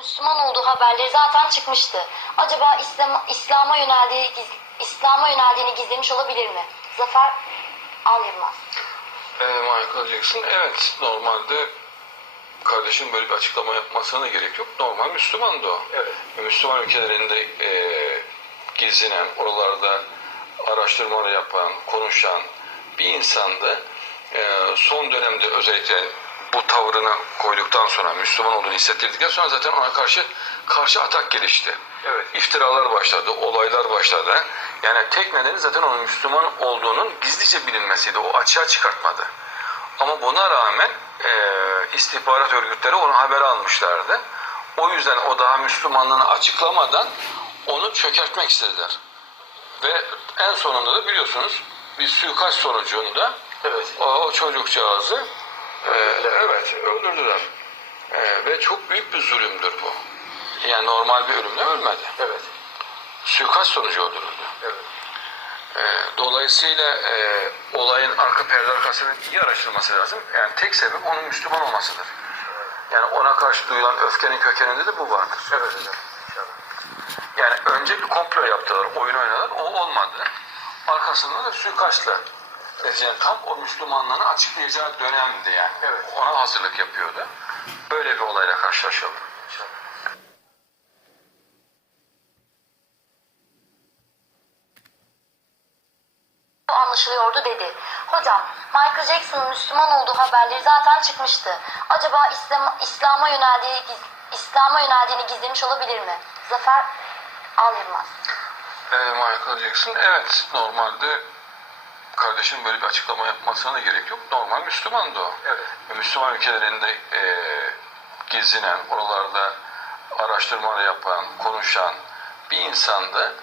Müslüman olduğu haberleri zaten çıkmıştı. Acaba İslam, İslam'a yöneldiği, İslam'a yöneldiğini gizlemiş olabilir mi? Zafer Al Yılmaz. Ee, Michael Jackson evet normalde kardeşim böyle bir açıklama yapmasına da gerek yok. Normal Müslümandı o. Evet. Ve Müslüman ülkelerinde e, gezinen, oralarda araştırmalar yapan, konuşan bir insandı. E, son dönemde özellikle bu tavrını koyduktan sonra, Müslüman olduğunu hissettirdikten sonra zaten ona karşı karşı atak gelişti. Evet. İftiralar başladı, olaylar başladı. Yani tek nedeni zaten onun Müslüman olduğunun gizlice bilinmesiydi. O açığa çıkartmadı. Ama buna rağmen e, istihbarat örgütleri onu haber almışlardı. O yüzden o daha Müslümanlığını açıklamadan onu çökertmek istediler. Ve en sonunda da biliyorsunuz bir suikast sonucunda Evet. o, o çocukcağızı e, evet öldürdüler. E, ve çok büyük bir zulümdür bu. Yani normal bir ölümle ölmedi. Evet. Suikast sonucu öldürüldü. Evet. E, dolayısıyla e, olayın arka perde arkasının iyi araştırılması lazım. Yani tek sebep onun Müslüman olmasıdır. Yani ona karşı duyulan öfkenin kökeninde de bu vardır. Evet hocam. İnşallah. Yani önce bir komplo yaptılar, oyun oynadılar, o olmadı. Arkasında da suikastla. Yani tam o Müslümanlığını açıklayacağı dönemdi yani. Evet. Ona hazırlık yapıyordu. Böyle bir olayla karşılaşıldı. Anlaşılıyordu dedi. Hocam, Michael Jackson'ın Müslüman olduğu haberleri zaten çıkmıştı. Acaba İslam, İslam'a yöneldiği, İslam'a yöneldiğini gizlemiş olabilir mi? Zafer Al Yılmaz. Ee, Michael Jackson evet normalde kardeşim böyle bir açıklama yapmasına da gerek yok. Normal Müslümandı o. Evet. Ve Müslüman ülkelerinde e, gezinen, oralarda araştırmalar yapan, konuşan bir insandı.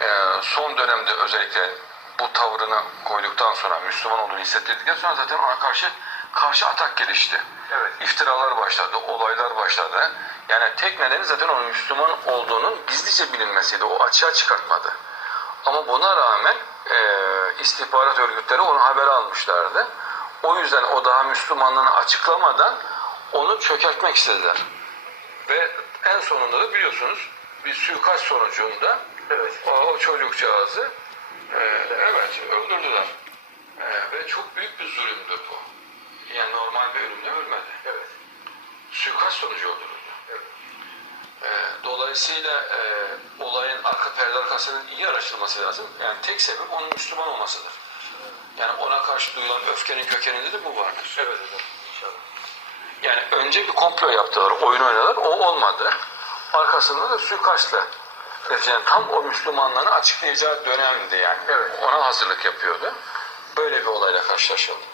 E, son dönemde özellikle bu tavrını koyduktan sonra, Müslüman olduğunu hissettirdikten sonra zaten ona karşı karşı atak gelişti. Evet. İftiralar başladı, olaylar başladı. Yani tek nedeni zaten onun Müslüman olduğunun gizlice bilinmesiydi. O açığa çıkartmadı. Ama buna rağmen e, istihbarat örgütleri onu haber almışlardı. O yüzden o daha Müslümanlığını açıklamadan onu çökertmek istediler. Ve en sonunda da biliyorsunuz bir suikast sonucunda Evet. o, o çocukcağızı e, evet öldürdüler. E, ve çok büyük bir zulümdür bu. Yani normal bir ölümle ölmedi. Evet. Suikast sonucu öldürüldü. Evet. E, dolayısıyla e, olayın arka perde arkasının iyi araştırılması lazım. Yani tek sebep onun Müslüman olmasıdır. Yani ona karşı duyulan öfkenin kökeninde de bu vardır. Evet hocam. İnşallah. Yani önce bir komplo yaptılar, oyun oynadılar, o olmadı. Arkasında da suikastla. Yani tam o Müslümanlığını açıklayacağı dönemdi yani. Evet. Ona hazırlık yapıyordu. Böyle bir olayla karşılaşıldı.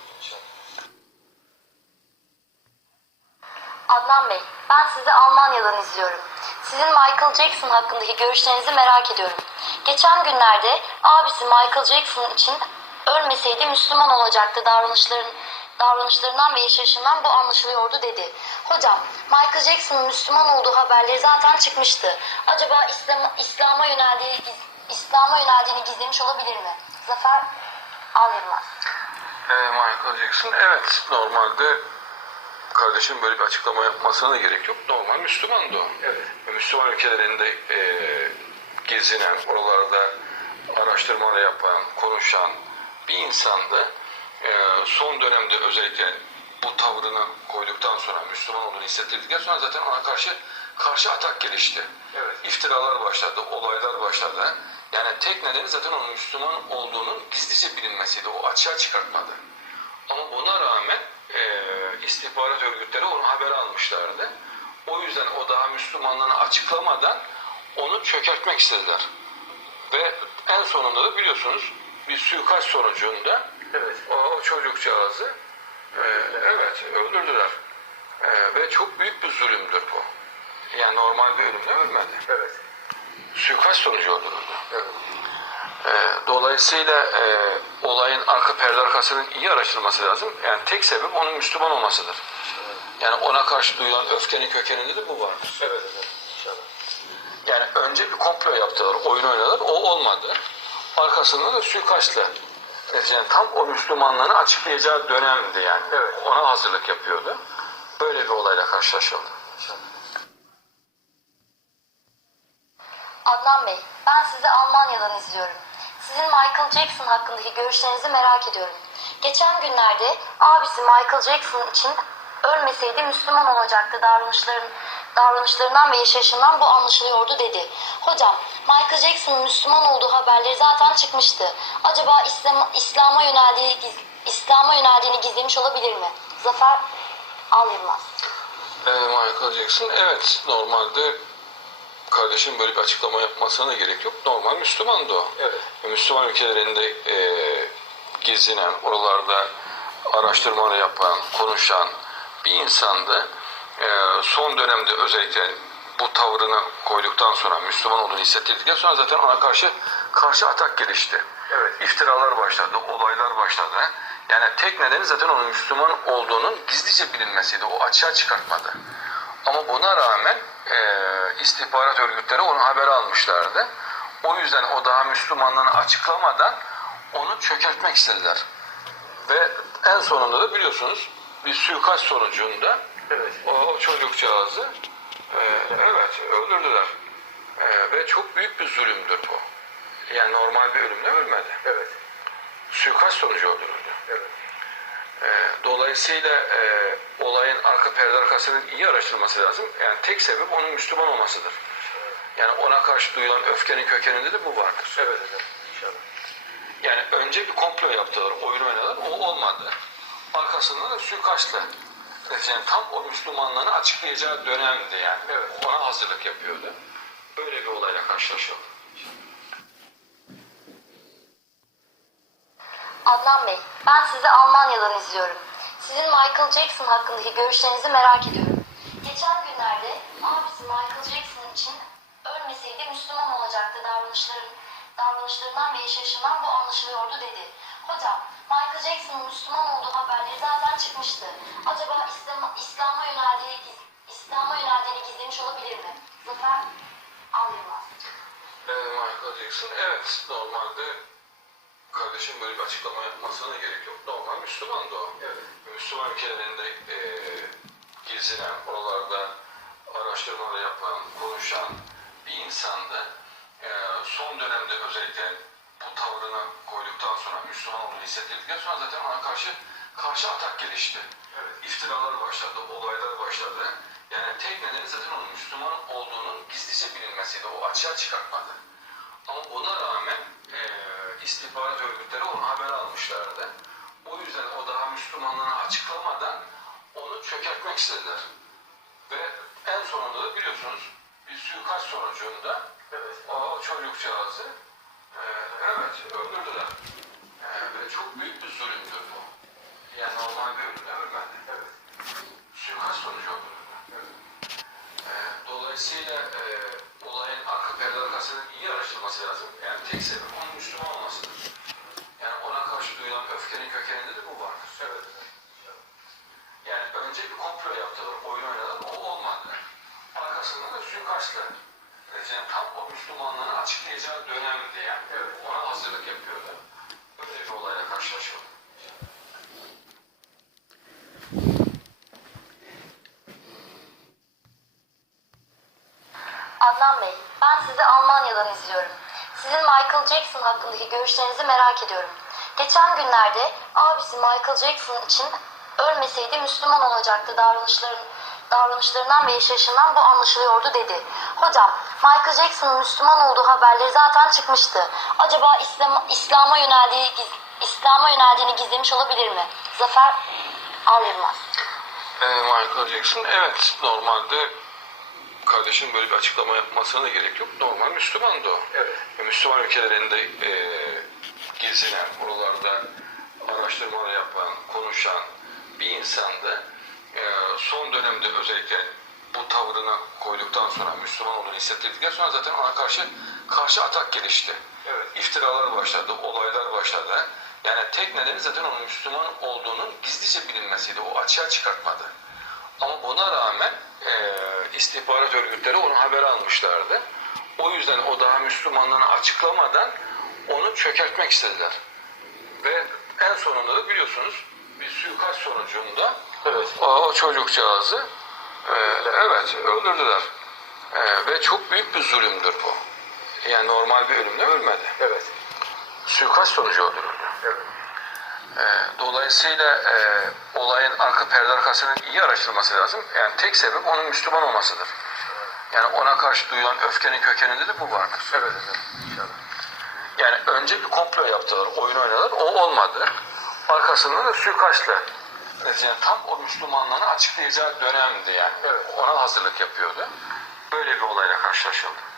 Adnan Bey, ben sizi Almanya'dan izliyorum. Sizin Michael Jackson hakkındaki görüşlerinizi merak ediyorum. Geçen günlerde abisi Michael Jackson için ölmeseydi Müslüman olacaktı davranışların davranışlarından ve yaşayışından bu anlaşılıyordu dedi. Hocam, Michael Jackson'ın Müslüman olduğu haberleri zaten çıkmıştı. Acaba İslam, İslam'a yöneldiği, İslam'a yöneldiğini gizlemiş olabilir mi? Zafer Al Yılmaz. Ee, Michael Jackson evet normalde kardeşim böyle bir açıklama yapmasına da gerek yok. Normal Müslümandı o. Evet. Ve Müslüman ülkelerinde e, gezinen, oralarda araştırmalar yapan, konuşan bir insandı. E, son dönemde özellikle bu tavrını koyduktan sonra, Müslüman olduğunu hissettirdikten sonra zaten ona karşı karşı atak gelişti. Evet. İftiralar başladı, olaylar başladı. Yani tek nedeni zaten onun Müslüman olduğunun gizlice bilinmesiydi. O açığa çıkartmadı. Ama buna rağmen e, istihbarat örgütleri onu haber almışlardı. O yüzden o daha Müslümanlığını açıklamadan onu çökertmek istediler. Ve en sonunda da biliyorsunuz bir suikast sonucunda Evet. o, o çocukcağızı e, evet öldürdüler. E, ve çok büyük bir zulümdür bu. Yani normal bir ölümle ölmedi. Evet. Suikast sonucu öldürüldü. Evet. E, dolayısıyla e, olayın arka perde arkasının iyi araştırılması lazım. Yani tek sebep onun Müslüman olmasıdır. Yani ona karşı duyulan öfkenin kökeninde de bu vardır. Evet. İnşallah. Yani önce bir komplo yaptılar, oyun oynadılar, o olmadı. Arkasında da suikastla. Yani tam o Müslümanlığını açıklayacağı dönemdi yani. Evet. Ona hazırlık yapıyordu. Böyle bir olayla karşılaşıldı. İnşallah. Adnan Bey, ben sizi Almanya'dan izliyorum. Sizin Michael Jackson hakkındaki görüşlerinizi merak ediyorum. Geçen günlerde abisi Michael Jackson için ölmeseydi Müslüman olacaktı davranışların, davranışlarından ve yaşayışından bu anlaşılıyordu dedi. Hocam, Michael Jackson'ın Müslüman olduğu haberleri zaten çıkmıştı. Acaba İslam, İslam'a yöneldiği, İslam'a yöneldiğini gizlemiş olabilir mi? Zafer Al Yılmaz. Ee, Michael Jackson evet normalde kardeşim böyle bir açıklama yapmasına da gerek yok. Normal Müslümandı o. Evet. Ve Müslüman ülkelerinde e, gezinen, oralarda araştırmalar yapan, konuşan bir insandı. E, son dönemde özellikle bu tavrını koyduktan sonra Müslüman olduğunu hissettirdikten sonra zaten ona karşı karşı atak gelişti. Evet. İftiralar başladı, olaylar başladı. Yani tek nedeni zaten onun Müslüman olduğunun gizlice bilinmesiydi. O açığa çıkartmadı. Ama buna rağmen e, istihbarat örgütleri onu haber almışlardı. O yüzden o daha Müslümanlığını açıklamadan onu çökertmek istediler. Ve en sonunda da biliyorsunuz bir suikast sonucunda Evet. o, o çocukcağızı e, evet öldürdüler. E, ve çok büyük bir zulümdür bu. Yani normal bir ölümle ölmedi. Evet. Suikast sonucu öldürüldü. Evet. E, dolayısıyla e, olayın arka perde arkasının iyi araştırılması lazım. Yani tek sebep onun Müslüman olmasıdır. Yani ona karşı duyulan öfkenin kökeninde de bu vardır. Evet hocam. İnşallah. Yani önce bir komplo yaptılar, oyun oynadılar. O olmadı. Arkasından da suikastla. Yani tam o Müslümanlığını açıklayacağı dönemdi yani. Evet. Ona hazırlık yapıyordu. Böyle bir olayla karşılaşıldı. Adnan Bey, ben sizi Almanya'dan izliyorum. Sizin Michael Jackson hakkındaki görüşlerinizi merak ediyorum. Geçen günlerde abisi Michael Jackson için ölmeseydi Müslüman olacaktı davranışların, davranışlarından ve yaşayışından bu anlaşılıyordu dedi. Hocam, Michael Jackson'ın Müslüman olduğu haberleri zaten çıkmıştı. Acaba İslam, İslam'a yöneldiği, giz- İslam'a yöneldiğini gizlemiş olabilir mi? Zafer Al. Ee, Michael Jackson evet normalde kardeşim böyle bir açıklama yapmasına gerek yok. Normal Müslümandı o. Evet. Müslüman ülkelerinde e, gezinen, oralarda araştırmalar yapan, konuşan bir insandı. E, son dönemde özellikle bu tavrını koyduktan sonra, Müslüman olduğunu hissettirdikten sonra zaten ona karşı karşı atak gelişti. Evet. İftiralar başladı, olaylar başladı. Yani tek nedeni zaten onun Müslüman olduğunun gizlice bilinmesiydi. O açığa çıkartmadı. Ama buna rağmen e, istihbarat örgütleri onu haber almışlardı. O yüzden o daha Müslümanlığını açıklamadan onu çökertmek istediler. Ve en sonunda da biliyorsunuz bir suikast sonucunda Evet. o, çocukcağızı e, evet öldürdüler. E, ve çok büyük bir zulümdür bu. Yani normal bir ölümle ölmedi. Evet. Suikast sonucu öldürüldü. E, dolayısıyla e, olayın arka perde arkasının iyi araştırılması lazım. Yani tek sebep onun Müslüman olmasıdır. Yani ona karşı duyulan öfkenin kökeninde de bu vardır. Evet. Yani önce bir komplo yaptılar, oyun oynadılar, o olmadı. Arkasından da suikastla. Yani tam o Müslümanlığını açıklayacağı dönemdi yani. Evet. Ona hazırlık yapıyordu. Böyle bir olayla karşılaşıldı. Adnan Bey, ben sizi Almanya'dan izliyorum. Sizin Michael Jackson hakkındaki görüşlerinizi merak ediyorum. Geçen günlerde abisi Michael Jackson için ölmeseydi Müslüman olacaktı davranışların, davranışlarından ve yaşayışından bu anlaşılıyordu dedi. Hocam, Michael Jackson'ın Müslüman olduğu haberleri zaten çıkmıştı. Acaba İslam, yöneldiği, İslam'a yöneldiğini gizlemiş olabilir mi? Zafer Al Yılmaz. Ee, Michael Jackson evet normalde kardeşim böyle bir açıklama yapmasına da gerek yok. Normal Müslümandı o. Evet. Ve Müslüman ülkelerinde e, gezinen, oralarda araştırmalar yapan, konuşan bir insandı. E, son dönemde özellikle bu tavrını koyduktan sonra, Müslüman olduğunu hissettirdikten sonra zaten ona karşı karşı atak gelişti. Evet. İftiralar başladı, olaylar başladı. Yani tek nedeni zaten onun Müslüman olduğunun gizlice bilinmesiydi. O açığa çıkartmadı. Ama buna rağmen e, istihbarat örgütleri onu haber almışlardı. O yüzden o daha Müslümanlığını açıklamadan onu çökertmek istediler. Ve en sonunda da biliyorsunuz bir suikast sonucunda Evet. o, o çocukcağızı e, evet öldürdüler. E, ve çok büyük bir zulümdür bu. Yani normal bir ölümle ölmedi. Evet. Suikast sonucu öldürüldü. Evet. Ee, dolayısıyla e, olayın arka perde arkasının iyi araştırılması lazım. Yani tek sebep onun Müslüman olmasıdır. Yani ona karşı duyulan öfkenin kökeninde de bu vardır. Evet. İnşallah. Yani önce bir komplo yaptılar, oyun oynadılar. O olmadı. Arkasından da suikastla. Yani tam o Müslümanlığını açıklayacağı dönemdi yani. Evet. Ona hazırlık yapıyordu. Böyle bir olayla karşılaşıldı.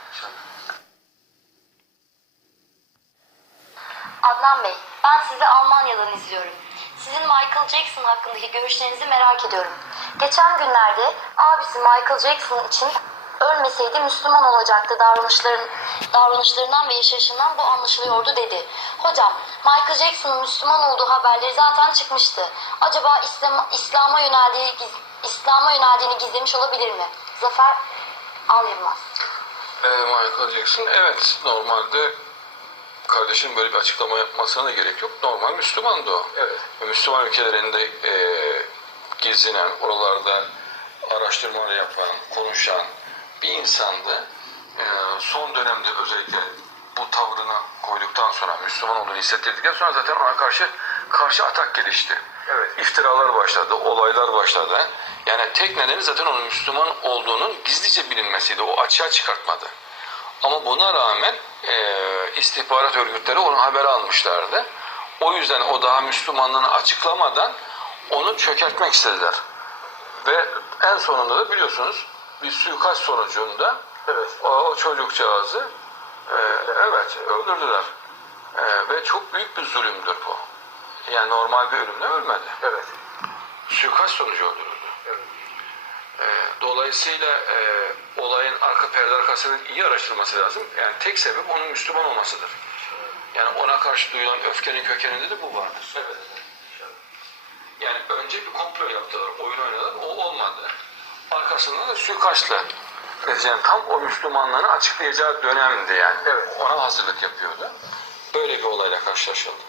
Adnan Bey, ben sizi Almanya'dan izliyorum. Sizin Michael Jackson hakkındaki görüşlerinizi merak ediyorum. Geçen günlerde abisi Michael Jackson için ölmeseydi Müslüman olacaktı davranışların, davranışlarından ve yaşayışından bu anlaşılıyordu dedi. Hocam, Michael Jackson'ın Müslüman olduğu haberleri zaten çıkmıştı. Acaba İslam, İslam'a yöneldiği, İslam'a yöneldiğini gizlemiş olabilir mi? Zafer Al Yılmaz. Ee, Michael Jackson evet normalde kardeşim böyle bir açıklama yapmasına da gerek yok. Normal Müslümandı o. Evet. Ve Müslüman ülkelerinde e, gezinen, oralarda araştırmalar yapan, konuşan bir insandı. E, son dönemde özellikle bu tavrını koyduktan sonra, Müslüman olduğunu hissettirdikten sonra zaten ona karşı karşı atak gelişti. Evet. İftiralar başladı, olaylar başladı. Yani tek nedeni zaten onun Müslüman olduğunun gizlice bilinmesiydi. O açığa çıkartmadı. Ama buna rağmen e, istihbarat örgütleri onu haber almışlardı. O yüzden o daha Müslümanlığını açıklamadan onu çökertmek istediler. Ve en sonunda da biliyorsunuz bir suikast sonucunda Evet. o, o çocukcağızı e, evet öldürdüler. E, ve çok büyük bir zulümdür bu. Yani normal bir ölümle ölmedi. Evet. Suikast sonucu öldürüldü. Dolayısıyla e, olayın arka perde arkasının iyi araştırılması lazım. Yani tek sebep onun Müslüman olmasıdır. Yani ona karşı duyulan öfkenin kökeninde de bu vardır. Evet. Yani önce bir komplo yaptılar, oyun oynadılar. O olmadı. Arkasından da suikastla. Yani tam o Müslümanlığını açıklayacağı dönemdi yani. Evet. Ona hazırlık yapıyordu. Böyle bir olayla karşılaşıldı.